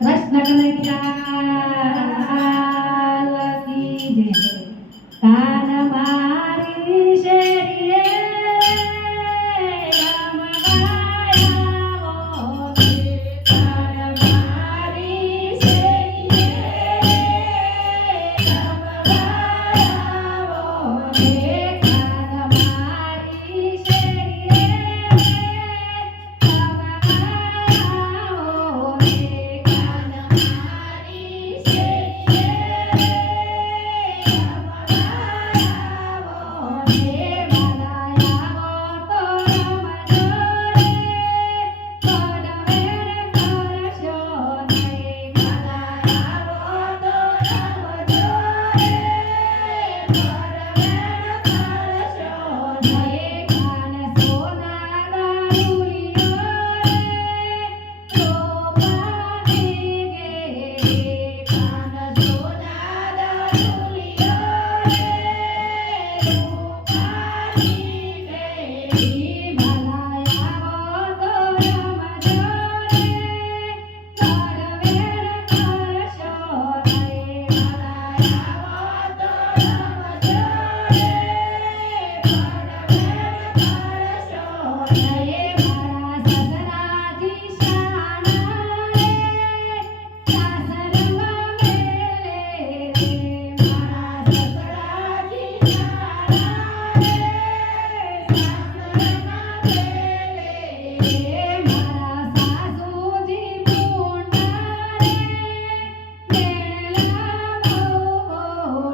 Krishna Kanaiya key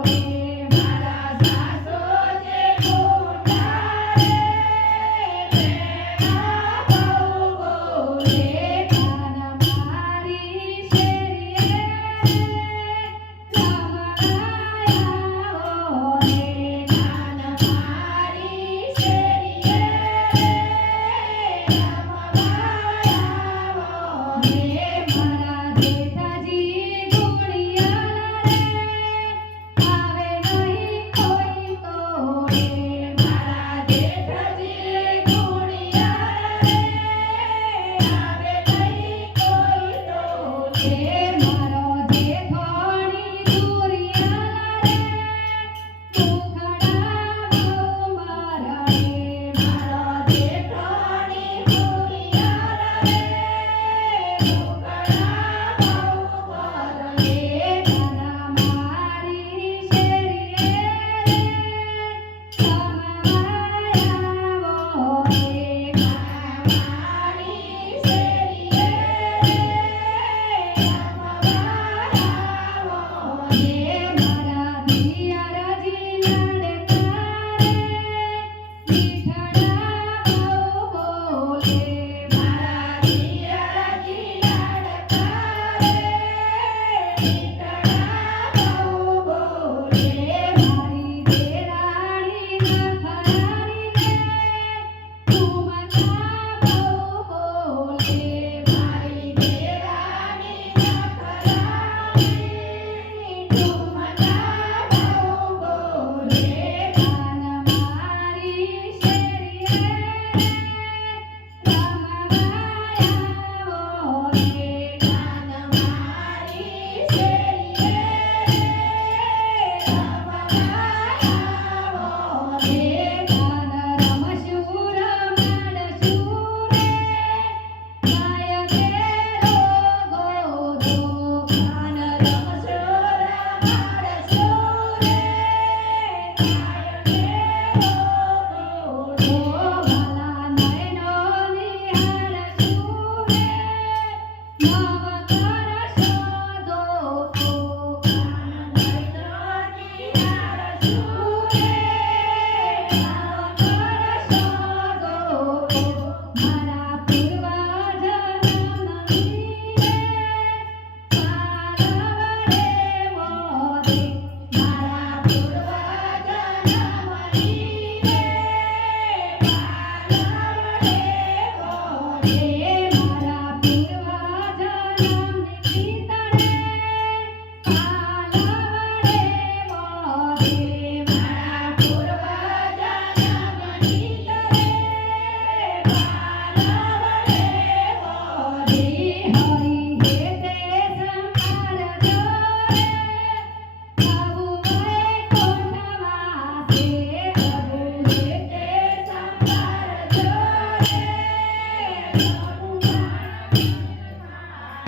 Thank you.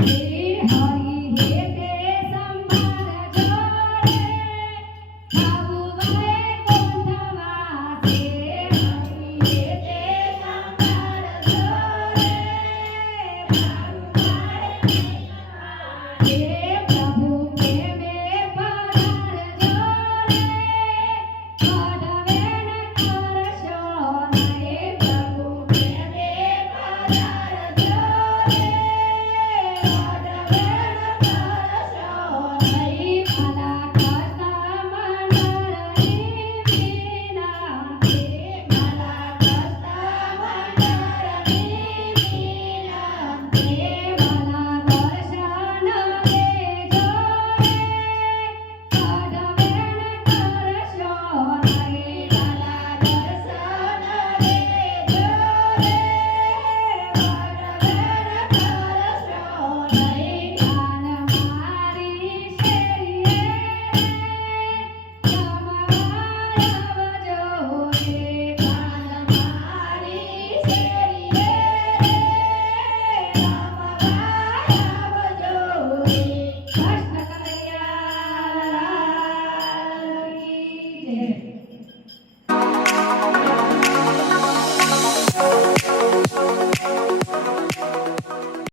Yeah.